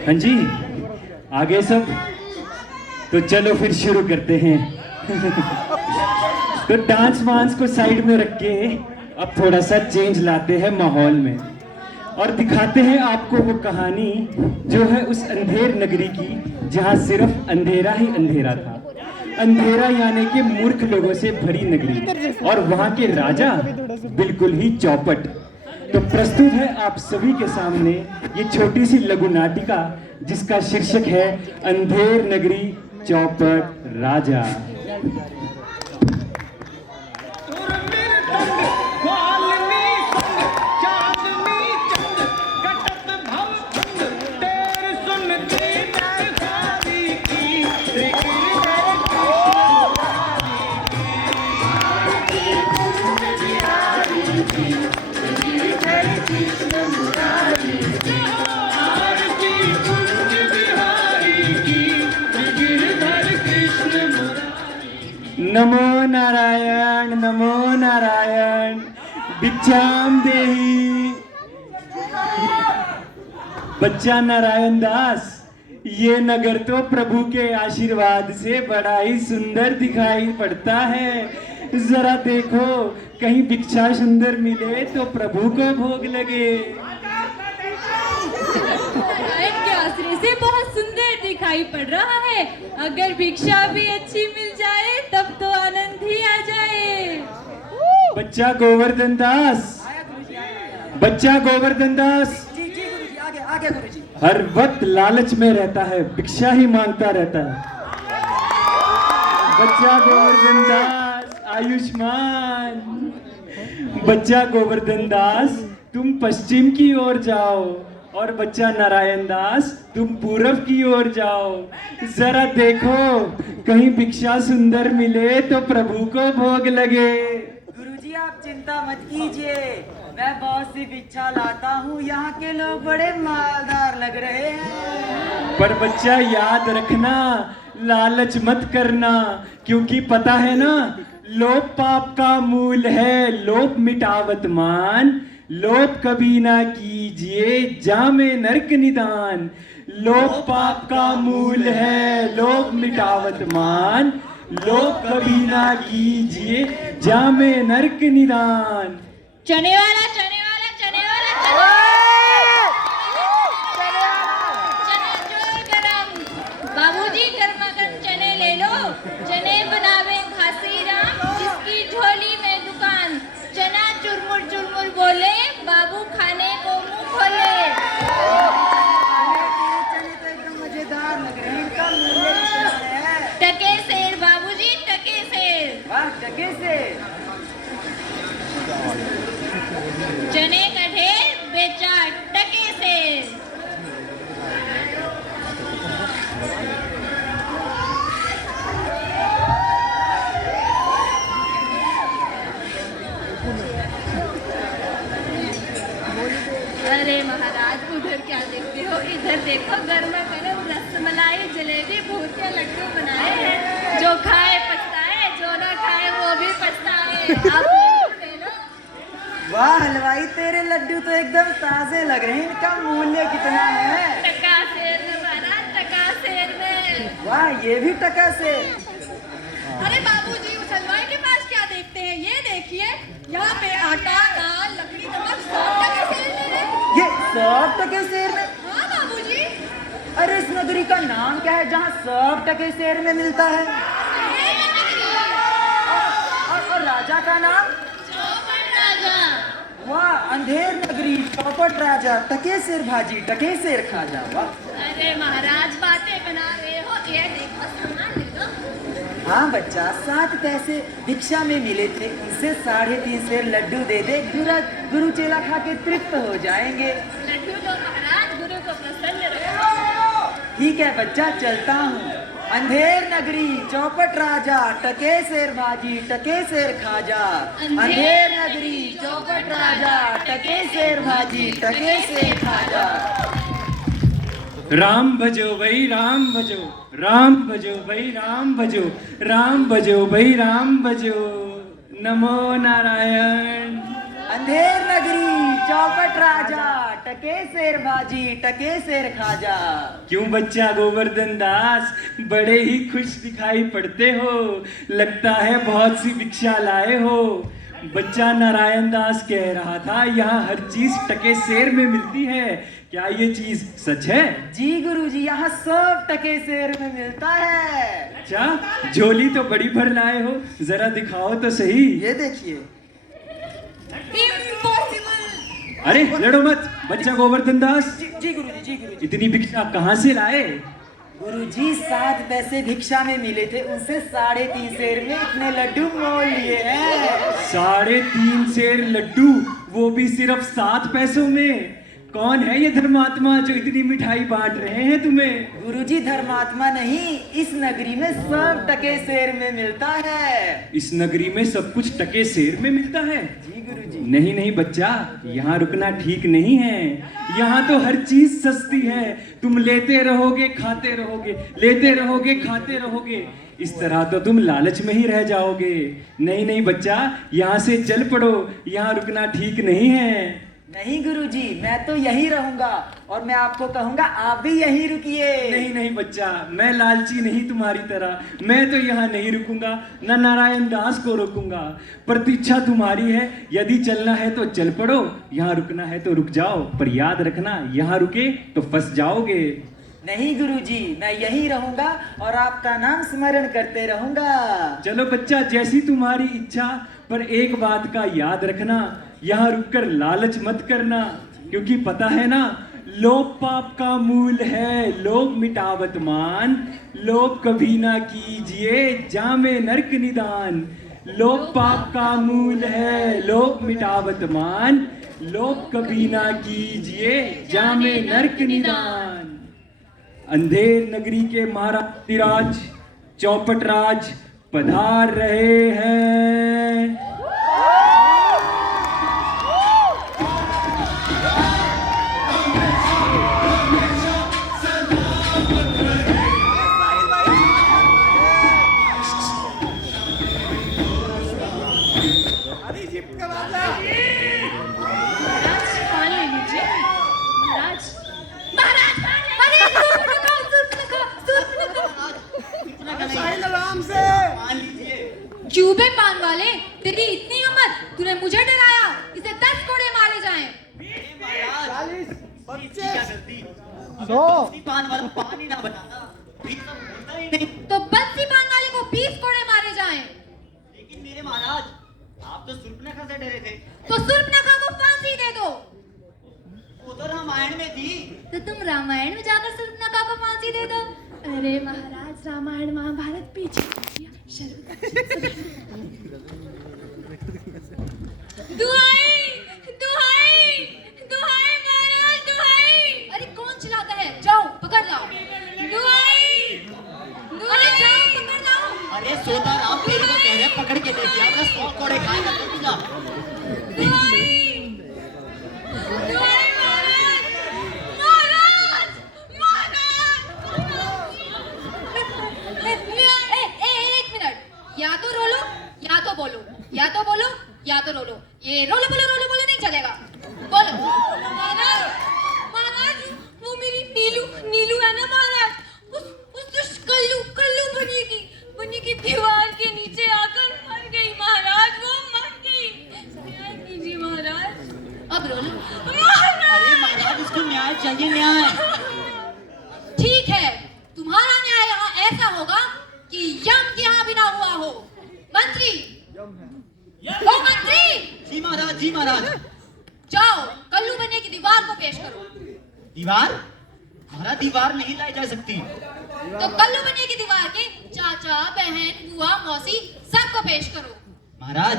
हाँ जी, आगे सब तो चलो फिर शुरू करते हैं। तो डांस वांस को साइड में रख के अब थोड़ा सा चेंज लाते हैं माहौल में और दिखाते हैं आपको वो कहानी जो है उस अंधेर नगरी की जहां सिर्फ अंधेरा ही अंधेरा था। अंधेरा यानी कि मूर्ख लोगों से भरी नगरी और वहां के राजा बिल्कुल ही चौपट। तो प्रस्तुत है आप सभी के सामने ये छोटी सी लघु नाटिका जिसका शीर्षक है अंधेर नगरी चौपट राजा। नमो नारायण नमो नारायण भिक्षाम देहि। बच्चा नारायण दास, ये नगर तो प्रभु के आशीर्वाद से बड़ा ही सुंदर दिखाई पड़ता है। जरा देखो कहीं भिक्षा सुंदर मिले तो प्रभु को भोग लगे। नारायण के आश्रय से बहुत सुंदर दिखाई पड़ रहा है। अगर भिक्षा भी अच्छी मिल जाए तब तो आनंद ही आ जाए। बच्चा गोवर्धन दास, बच्चा गोवर्धन दास जी जी गुरुजी, आगे आगे गुरुजी। हर वक्त लालच में रहता है, भिक्षा ही मांगता रहता है। बच्चा गोवर्धन दास आयुष्मान। बच्चा गोवर्धन दास तुम पश्चिम की ओर जाओ और बच्चा नारायण दास तुम पूरब की ओर जाओ। जरा देखो कहीं भिक्षा सुंदर मिले तो प्रभु को भोग लगे। गुरुजी आप चिंता मत कीजिए, मैं बहुत सी भिक्षा लाता हूँ। यहाँ के लोग बड़े मालदार लग रहे हैं। पर बच्चा याद रखना, लालच मत करना, क्योंकि पता है ना लोभ पाप का मूल है। लोभ मिटावत मान, लोभ कभी ना कीजिए जामे नरक निदान। लोभ पाप का मूल है, लोभ मिटावत मान, लोभ कभी ना कीजिए जामे नरक निदान। चने वाला चने वाला चने वाला चना चोर गरम। बाबूजी गर्मा गर्म चने ले लो। चने बनावे घासी राम, जिसकी झोली में दुकान। चना चुरमुर चुरमुर बोले, बाबू खाने को मुंह खोले। चने तो एकदम मजेदार लग रहे हैं। इनका मूल्य कितना है? टके सेर बाबूजी टके सेर। वाह, टके से। चने का ढेर बेचा टके सेर। अरे महाराज उधर क्या देखते हो, इधर देखो गर्मा गर्म रसमलाई जलेबी भूत के लड्डू बनाए हैं। जो खाए पछताए, जो ना खाए वो भी पछताए। आप ले लो। वाह हलवाई, तेरे लड्डू तो एकदम ताजे लग रहे हैं। इनका मूल्य कितना है? टका सेर में महाराज, टका सेर में। वाह, ये भी टका से। अरे बाबूजी उस हलवाई के पास क्या देखते हैं, ये देखिए यहाँ पे आटा दाल लकड़ी नमक 100 टके सेर में है। ये 100 टके सेर में? हाँ बाबूजी। अरे इस नगरी का नाम क्या है जहाँ 100 टके सेर में मिलता है? और राजा का नाम? चौपट राजा। वाह, अंधेर नगरी चौपट राजा, टके सेर भाजी टके सेर खाजा। वाह। अरे महाराज बातें बना रहे हो, ये देखो सामान ले लो। हाँ बच्चा, 7 पैसे भिक्षा में मिले थे, उनसे 3.5 सेर लड्डू दे दे। गुरु चेला खा के तृप्त हो जाएंगे। लड्डू लो महाराज, गुरु को प्रसन्न रखो। ठीक है बच्चा, चलता हूँ। अंधेर नगरी चौपट राजा, टके सेर भाजी टके सेर खाजा। अंधेर नगरी चौपट राजा, टके सेर भाजी टके सेर खाजा। राम भजो भाई राम भजो, राम भजो भाई राम भजो, राम भजो भाई राम भजो। नमो नारायण। अंधेर नगरी चौपट राजा टके शेर भाजी टके शेर खाजा। क्यों बच्चा गोवर्धन दास, बड़े ही खुश दिखाई पड़ते हो, लगता है बहुत सी भिक्षा लाए हो। बच्चा नारायण दास कह रहा था यहाँ हर चीज टके शेर में मिलती है, क्या ये चीज सच है? जी गुरुजी, यहाँ सब टके शेर में मिलता है। अच्छा, झोली तो बड़ी भर लाए हो, जरा दिखाओ तो सही। ये देखिए। इम्पॉसिबल। अरे लड़ो मत बच्चा गोवर्धन दास, जी गुरुजी, जी गुरुजी। इतनी भिक्षा कहाँ से लाए? गुरुजी 7 पैसे भिक्षा में मिले थे, उनसे 3.5 शेर में इतने लड्डू मोल लिए हैं। 3.5 शेर लड्डू, वो भी सिर्फ 7 पैसों में। कौन है ये धर्मात्मा जो इतनी मिठाई बांट रहे हैं तुम्हें? गुरुजी धर्मात्मा नहीं, इस नगरी में सब टके शेर में मिलता है। इस नगरी में सब कुछ टके शेर में मिलता है? जी गुरुजी। नहीं नहीं बच्चा, यहाँ रुकना ठीक नहीं है। यहाँ तो हर चीज सस्ती है, तुम लेते रहोगे खाते रहोगे, लेते रहोगे खाते रहोगे, इस तरह तो तुम लालच में ही रह जाओगे। नहीं नहीं बच्चा, यहाँ से चल पड़ो, यहाँ रुकना ठीक नहीं है। नहीं गुरुजी, मैं तो यहीं रहूंगा और मैं आपको कहूंगा आप भी यहीं रुकिए। नहीं नहीं बच्चा, मैं लालची नहीं तुम्हारी तरह, मैं तो यहाँ नहीं रुकूंगा, न नारायण दास को रोकूंगा। प्रतीक्षा तुम्हारी है, यदि चलना है तो चल पड़ो, यहाँ रुकना है तो रुक जाओ, पर याद रखना यहाँ रुके तो फंस जाओगे। नहीं गुरुजी, मैं यहीं रहूंगा और आपका नाम स्मरण करते रहूंगा। चलो बच्चा, जैसी तुम्हारी इच्छा, पर एक बात का याद रखना, यहाँ रुककर लालच मत करना, क्योंकि पता है ना, लोभ पाप का मूल है, लोभ मिटावत मान, लोभ कभी ना कीजिए जामे नरक निदान। लोभ पाप का मूल है, लोभ मिटावत मान, लोभ कभी ना कीजिए जामे नरक निदान। अंधेर नगरी के महाराज चौपट राज पधार रहे हैं। क्यों बे पान वाले, तेरी इतनी हिम्मत, तूने मुझे डराया, इसे 10 कोड़े मारे जाएं। पान वाला पानी ना बनाना, तो बंसी पान वाले को 20 कोड़े मारे जाएं। लेकिन मेरे महाराज, आप तो सुर्पनखा से डरे थे। तो सुर्पनखा को फांसी दे दो। वो तो रामायण में थी। तो तुम रामायण में जाकर सुर्पनखा को फांसी दे दो। अरे महाराज, रामायण महाभारत पीछे दुहाई दुहाई दुहाई महाराज, दुहाई। अरे कौन चिल्लाता है, जाओ पकड़ लाओ। दुहाई दुहाई, जाओ पकड़ लाओ। अरे सोता राम, तेरे को कह रहे पकड़ के दे दिया, अपना 100 कोड़े खाएगा तो जा। दुहाई दुहाई महाराज, महाराज महाराज। एक मिनट, या तो रोलो या तो बोलो, या तो बोलो या तो रोलो। ये रोलो बोलो नहीं चलेगा, बोलो। महाराज महाराज, वो मेरी नीलू है ना महाराज, उस कल्लू बनिए की दीवार के नीचे आकर मर गई महाराज, वो मर गई। न्याय कीजिए महाराज। अब रोलो। अरे महाराज, इसको न्याय चाहिए, न्याय। ठीक है, तुम्हारा न्याय यहाँ ऐसा होगा कि यम के यहाँ भी ना हुआ हो। मंत्री, ओ मंत्री, जी महाराज, जी महाराज। जाओ कल्लू बनिए की दीवार को पेश करो। दीवार? महाराज, दीवार नहीं लाई जा सकती। तो कल्लू बनिए की दीवार के चाचा, बहन, बुआ, मौसी सबको पेश करो। महाराज,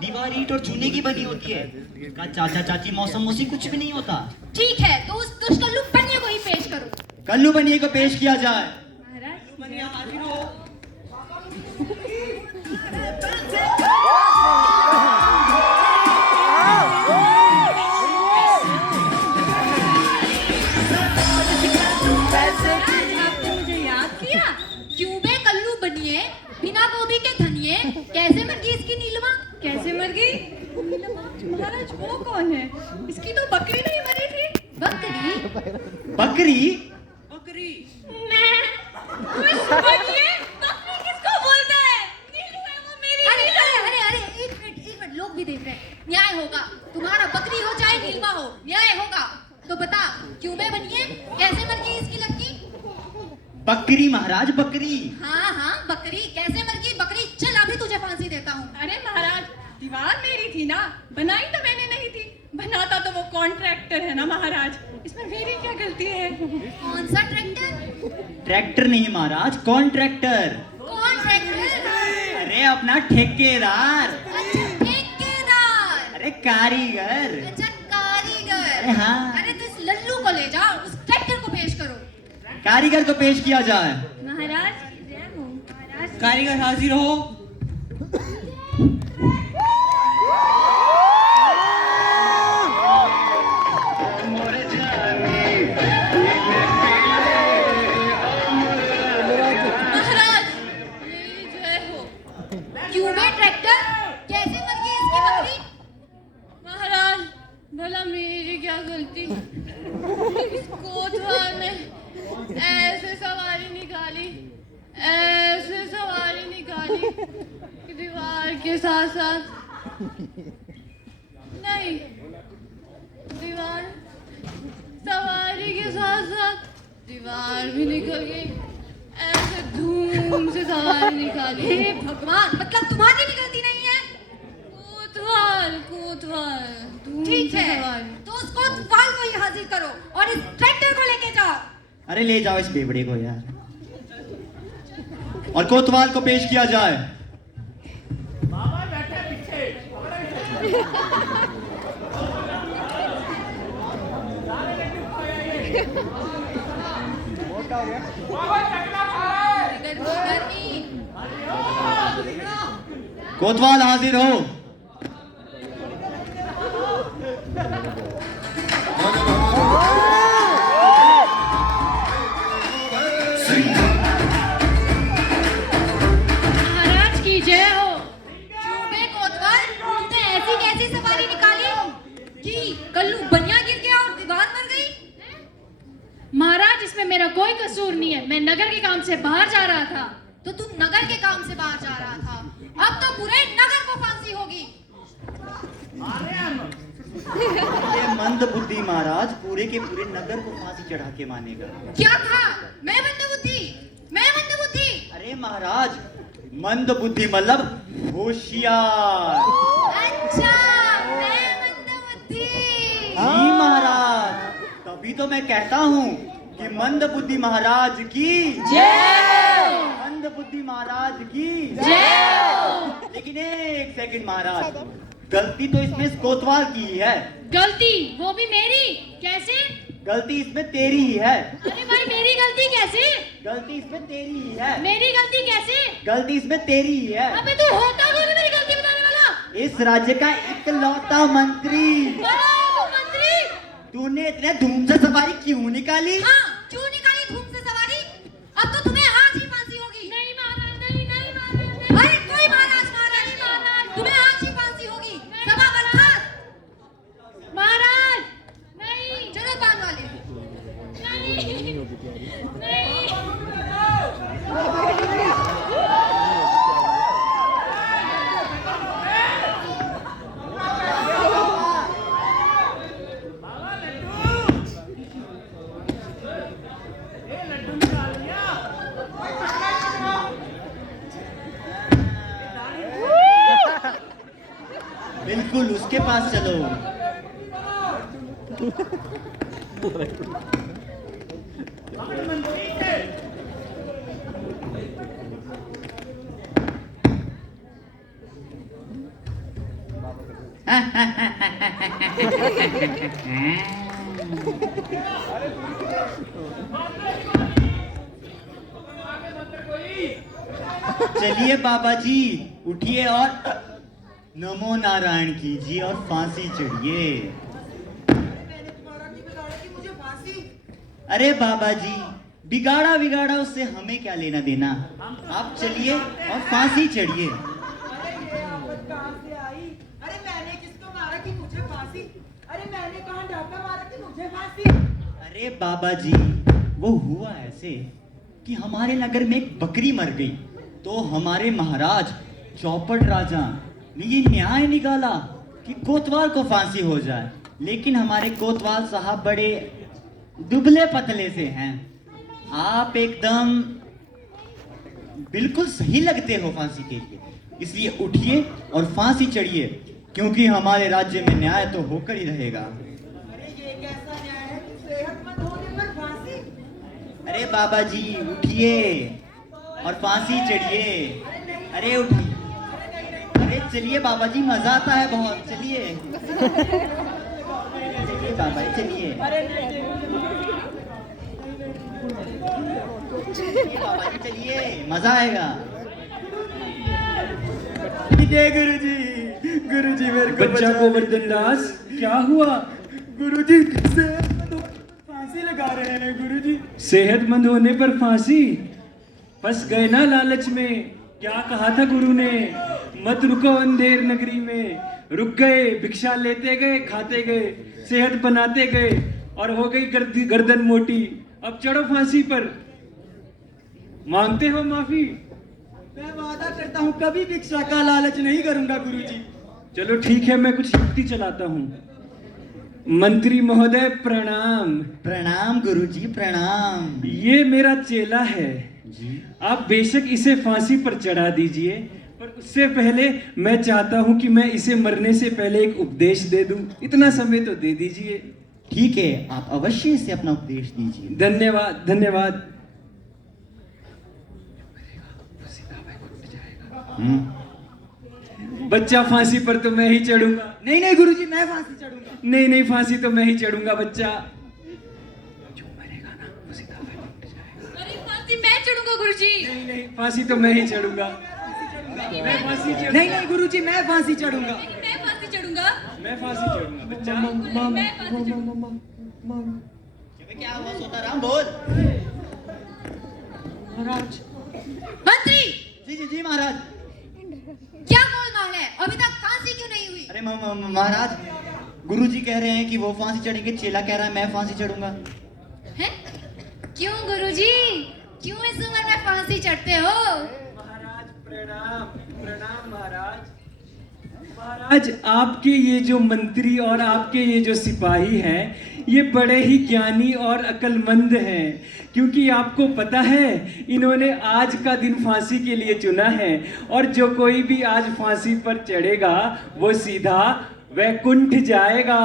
दीवार ईंट और चूने की बनी होती है, इसका चाचा चाची मौसम मौसी कुछ भी नहीं होता। ठीक है, तो उस दुष्ट कल्लू बनिए को ही पेश करो। कल्लू बनिए को पेश किया जाए। महाराज बनिए हाजिर हो। आपने मुझे याद किया? क्यों बे कल्लू बनिए, बिना गोभी के धनिए, कैसे मर गई इसकी नीलमा? कैसे मर गई? महाराज वो कौन है? इसकी तो बकरी नहीं मरी थी। बकरी? बकरी? बकरी मैं खुश बनिए। बकरी किसको बोलता है? नीलू है वो मेरी। अरे एक मिनट लोग भी देख रहे हैं। न्याय होगा, तुम्हारा बकरी हो चाहे नीलमा हो, न्याय होगा। तो बता क्यों मैं बनिए, कैसे मर गई इसकी लड़की? बकरी महाराज, बकरी। हाँ बकरी कैसे मर गई? बकरी चल अभी तुझे फांसी देता हूँ। अरे महाराज, दीवार मेरी थी ना, बनाई तो मैंने नहीं थी। बनाता तो वो कॉन्ट्रैक्टर है ना महाराज, इसमें मेरी क्या गलती है? कौन सा ट्रैक्टर? ट्रैक्टर नहीं महाराज, कॉन्ट्रैक्टर। कौन ट्रैक्टर? अरे अपना ठेकेदार। अच्छा ठेकेदार। अरे कारीगर। अच्छा कारीगर। अरे हाँ। अरे तो इस लल्लू को ले जाओ, उस ट्रैक्टर को पेश करो। कारीगर को पेश किया जाए। महाराज जय हो। महाराज कारीगर हाजिर हो। महाराज मेरी जय हो। क्यों बे ट्रैक्टर, कैसे मर गई इसकी बकरी? महाराज भला मेरी क्या गलती? इस कोतवाल ने ऐसे सवारी निकाली कि दीवार के साथ साथ नहीं, दीवार सवारी के साथ साथ दीवार भी निकल गई। ऐसे धूम से सवारी निकाली। हे भगवान, मतलब तुम्हारी भी गलती नहीं है? कोतवाल धूम ठीक से है, सवारी। तो उस कोतवाल को ही हाजिर करो और इस ट्रैक्टर को लेके जाओ। अरे ले जाओ इस बेवड़े को यार, और कोतवाल को पेश किया जाए। गर्मी कोतवाल हाजिर हो। महाराज की जय हो। बे कोतवाल, तुमने ऐसी कैसी सवारी निकाली कि कल्लू बनिया गिर गया और दीवार मर गई? महाराज इसमें मेरा कोई कसूर नहीं है, मैं नगर के काम से बाहर जा रहा था। तो तुम नगर के काम से बाहर जा रहा था, अब तो पूरे नगर को फांसी होगी। ये मंद बुद्धि महाराज पूरे के पूरे नगर को फांसी चढ़ा के मानेगा। क्या कहा? मैं मंदबुद्धि? मैं मंदबुद्धि? अरे महाराज, मंद बुद्धि मतलब होशियार। अच्छा, मैं मंदबुद्धि। जी महाराज, तभी तो मैं कहता हूँ कि मंद बुद्धि महाराज की जय। मंद बुद्धि महाराज की जय। लेकिन एक सेकंड महाराज, गलती तो इसमें इस कोतवाल की ही है। गलती वो भी मेरी? कैसे? गलती इसमें तेरी ही है। अरे भाई मेरी गलती कैसे? गलती इसमें तेरी ही है। मेरी गलती कैसे? गलती इसमें तेरी ही है। अबे तू होता कौन है मेरी गलती बताने वाला? इस राज्य का इकलौता मंत्री। अरे वो मंत्री। तूने इतने धूम से सवारी क्यों निकाली? हाँ, क्यों निकाली धूम से सवारी? अब तो तुम्हें आज ही फांसी होगी। नहीं महाराज, नहीं नहीं महाराज, नहीं। अरे कोई महाराज महाराज, तुम्हें आज ही फांसी होगी। सभा बर्खास्त। महाराज नहीं चलो बांध वाले। नहीं नहीं। बिल्कुल उसके पास चलो। चलिए बाबा जी, उठिए और नमो नारायण कीजिए और फांसी चढ़िए। अरे बाबा जी, बिगाड़ा बिगाड़ा उससे हमें क्या लेना देना। आप चलिए और फांसी चढ़िए। अरे मैंने किसको अरे मैंने कहा डॉक्टर मारा कि मुझे फांसी। अरे बाबा जी, वो हुआ ऐसे कि हमारे नगर में एक बकरी मर गई, तो हमारे महाराज चौपट राजा ने ये न्याय निकाला कि कोतवाल को फांसी हो जाए। लेकिन हमारे कोतवाल साहब बड़े दुबले पतले से हैं। आप एकदम बिल्कुल सही लगते हो फांसी के लिए, इसलिए उठिए और फांसी चढ़िए, क्योंकि हमारे राज्य में न्याय तो होकर ही रहेगा। अरे ये कैसा न्याय है कि सेहतमंद होने पर फांसी? अरे बाबा जी उठिए और फांसी चढ़िए। अरे उठिए, अरे चलिए बाबा जी, मजा आता है बहुत, चलिए चलिए बाबा जी, चलिए बाबा जी, चलिए मजा आएगा। ठीक है गुरुजी मेरे को बच्चा गोवर्धन दास, क्या हुआ? गुरुजी सेहतमंद हो- फांसी लगा रहे हैं गुरुजी। सेहतमंद होने पर फांसी? फंस गए ना लालच में। क्या कहा था गुरु ने? मत रुको अंधेर नगरी में। रुक गए, भिक्षा लेते गए, खाते गए, सेहत बनाते गए और हो गई गर्दन मोटी। अब चढ़ो फांसी पर। मांगते हो माफी? मैं वादा करता हूँ कभी भिक्षा का लालच नहीं करूंगा गुरुजी। चलो ठीक है, मैं कुछ युक्ति चलाता हूँ। मंत्री महोदय प्रणाम। प्रणाम गुरुजी, प्रणाम। ये मेरा चेला है जी आप बेशक इसे फांसी पर चढ़ा दीजिए, पर उससे पहले मैं चाहता हूं कि मैं इसे मरने से पहले एक उपदेश दे दूं। इतना समय तो दे दीजिए। ठीक है, आप अवश्य इसे अपना उपदेश दीजिए। धन्यवाद धन्यवाद। बच्चा फांसी पर तो मैं ही चढ़ूंगा। नहीं गुरुजी, मैं फांसी चढ़ूंगा। नहीं नहीं, फांसी तो मैं ही चढ़ूंगा। बच्चा जो मरेगा ना वो सीधा वहीं उठ जाएगा। अरे फांसी मैं चढ़ूंगा गुरुजी। नहीं नहीं, फांसी तो मैं ही चढ़ूंगा। मैं फांसी चढ़ूंगा। नहीं गुरुजी, मैं फांसी चढ़ूंगा। मैं फांसी चढ़ूंगा। मैं फांसी चढ़ूंगा। बच्चा मैं फांसी चढ़ूंगा। क्या हुआ सोताराम, बोल। महाराज मंत्री, जी जी जी महाराज। क्या गोलमाल है? अभी तक फांसी क्यों नहीं हुई? अरे महाराज, गुरुजी कह रहे हैं कि वो फांसी चढ़ेंगे, चेला कह रहा है मैं फांसी चढ़ूंगा। हैं? क्यों गुरुजी? क्यों इस उम्र में फांसी चढ़ते हो? महाराज प्रणाम। प्रणाम महाराज। महाराज, आपके ये जो मंत्री और आपके ये जो सिपाही हैं, ये बड़े ही ज्ञानी और अक्लमंद हैं, क्योंकि आपको पता है इन्होंने आज का दिन फांसी के लिए चुना है, और जो कोई भी आज फांसी पर चढ़ेगा वो सीधा वैकुंठ जाएगा।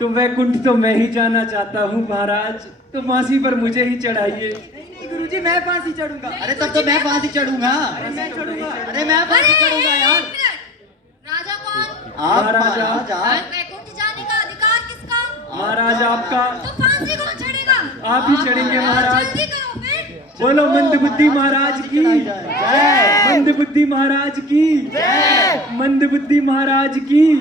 तो वैकुंठ तो मैं ही जाना चाहता हूँ महाराज, तो फांसी पर मुझे ही चढ़ाइए। नहीं गुरुजी, मैं फांसी चढ़ूंगा। अरे तब तो मैं फांसी चढ़ूंगा। मैं चढ़ूंगा। अरे मैं फांसी चढ़ूंगा यार। एक मिनट। राजा कौन? आप महाराज, महाराज आप। वैकुंठ जाने का अधिकार किसका? महाराज आपका। तो फांसी कौन चढ़ेगा? आप ही चढ़ेंगे महाराज। जल्दी करो फिर। बोलो मंदबुद्धि महाराज की जय। मंदबुद्धि महाराज की मंदबुद्धि महाराज की।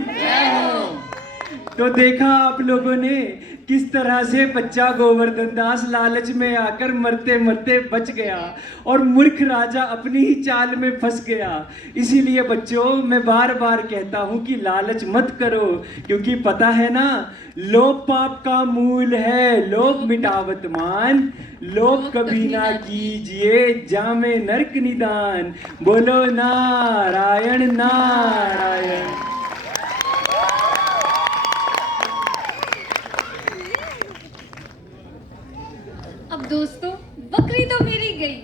तो देखा आप लोगों ने किस तरह से बच्चा गोवर्धन दास लालच में आकर मरते मरते बच गया और मूर्ख राजा अपनी ही चाल में फंस गया। इसीलिए बच्चों, मैं बार बार कहता हूं कि लालच मत करो, क्योंकि पता है ना, लोभ पाप का मूल है, लोभ मिटावत मान, लोभ कभी ना कीजिए, जामे नरक निदान। बोलो नारायण नारायण। अब दोस्तों, बकरी तो मेरी गई।